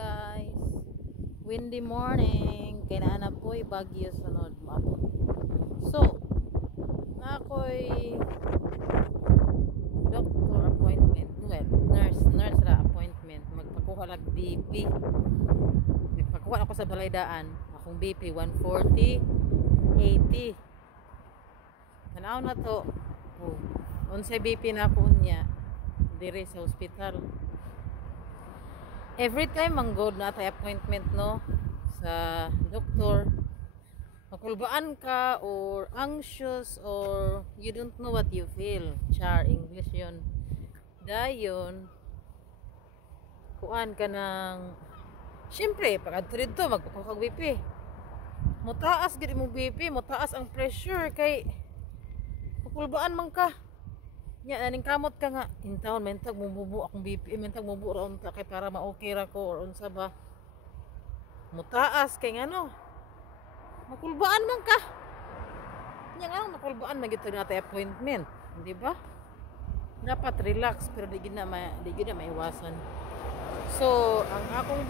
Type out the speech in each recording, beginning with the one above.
guys, windy morning kay naa na po'y bagyo sunod maabot. So na ako'y doctor appointment, well nurse ra appointment, magpakuha lag BP. Nagpakuha ako sa balaydaan, akong BP 140/80. Tanaw na to, unsay BP na ako unya dire sa ospital. Every time manggod na tay appointment no sa doktor, makulbaan ka or anxious or you don't know what you feel. Char English yun. Dayon kuan ka ng syempre pag adto dito magpakuha kag BP. Mutaas gid mo BP, mutaas ang pressure kay makulbaan man ka. Nya naning kamot ka nga in town mentag mububu akong BP, mentag mububu ra unta kay para ma-okay ra ko or unsa ba. Mutaas kay ngano makulbaan man ka. Nya nga makulbaan man gyud natin appointment, di ba? Dapat relax pero di gid na maiwasan. So ang akong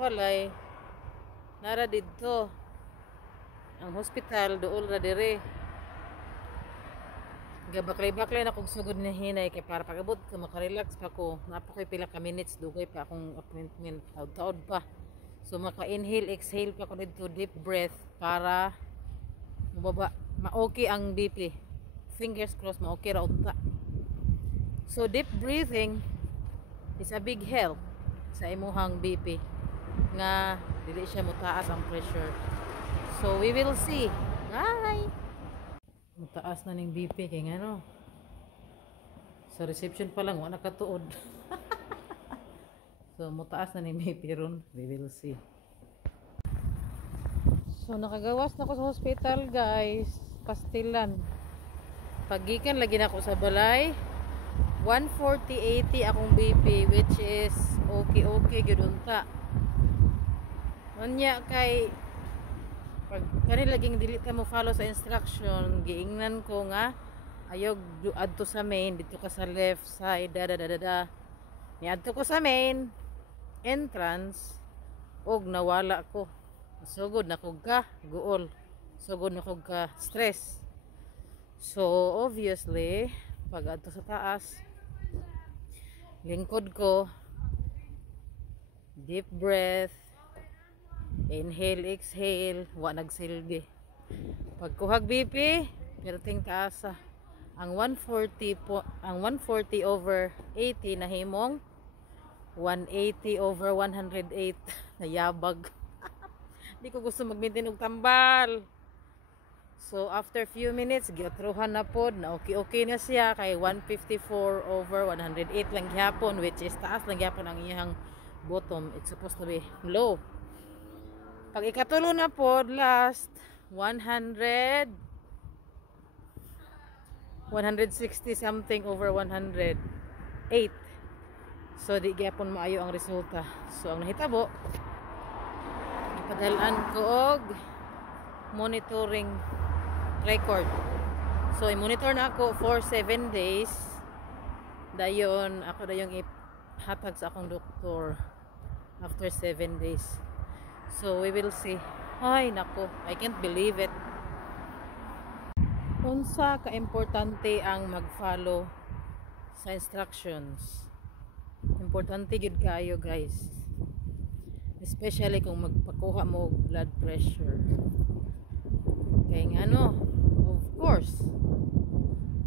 balay nara didto ang hospital dool ra dire. Gabaklay-baklay na kong sugod na hinay kay para pagabot ka makarelax pa ko. Napakoy pila ka minutes dugay pa akong appointment, taod pa. So maka-inhale, exhale pa ko dito, deep breath para ma-okay ang BP. Fingers crossed, ma-okay ra unta. So deep breathing is a big help sa imuhang BP nga dili siya mutaas ang pressure. So we will see. Bye! Mataas na ning BP kay ngano sa reception pa lang wala katuod. So mataas na ning BP ron, we will see. So nakagawas na ko sa hospital guys, pastilan. Pagikan lagi na ako sa balay 140/80 akong BP, which is okay gyud unta. Unya kay pag kani laging dili ka mo follow sa instruction, giingnan ko nga ayog adto sa main, dito ka sa left side ni adto ko sa main entrance og nawala ko. Sugod na ko ka guol, sugod na ko ka stress. So obviously pag adto sa taas lingkod ko, deep breath, inhale, exhale, wa nagsilbi. Pagkuhag BP, perting taasa. Ang 140/80 nahimong 180/108 nayabag. Di ko gusto mag-maintain og tambal. So after few minutes, giotruhan na pod na okay na siya kay 154/108 lang gyapon, which is taas lang gyapon ang iyang bottom. It's supposed to be low. Pag ikatulo na po, last 160 something over 108. So di gyapon maayo ang resulta. So ang nahitabo, ipadalan ko og monitoring record. So i-monitor na ako for 7 days. Dayon ako dayong ihatag sa akong doktor after 7 days. So we will see. Ay nako, I can't believe it. Unsa ka importante ang mag-follow sa instructions. Importante gid kayo guys. Especially kung magpakuha mo og blood pressure. Kay ngano, of course.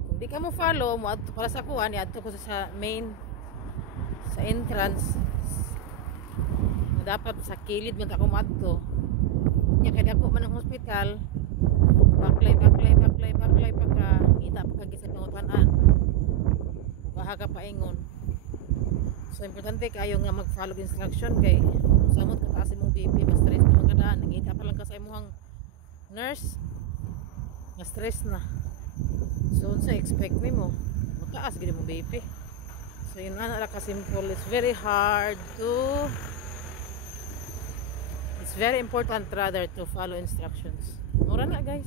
Kung di ka mo follow, mo adto para sa kuha ni adto ko sa main sa entrance. Dapat sa kilid man ako madto. Nya kay dako man ang hospital. Baklay pagka kita pagka sa pangutan-an. Ugaha ka paingon. So importante kayo nga mag-follow instruction kay samot ka taas imong BP, mas stress na magdaan. Nangita pa lang ka sa imong nurse. Mas stress na. So unsa expect mo? Mataas gid mo BP. So yun ana ra ka simple. It's very hard to It's very important rather to follow instructions. Mura na guys.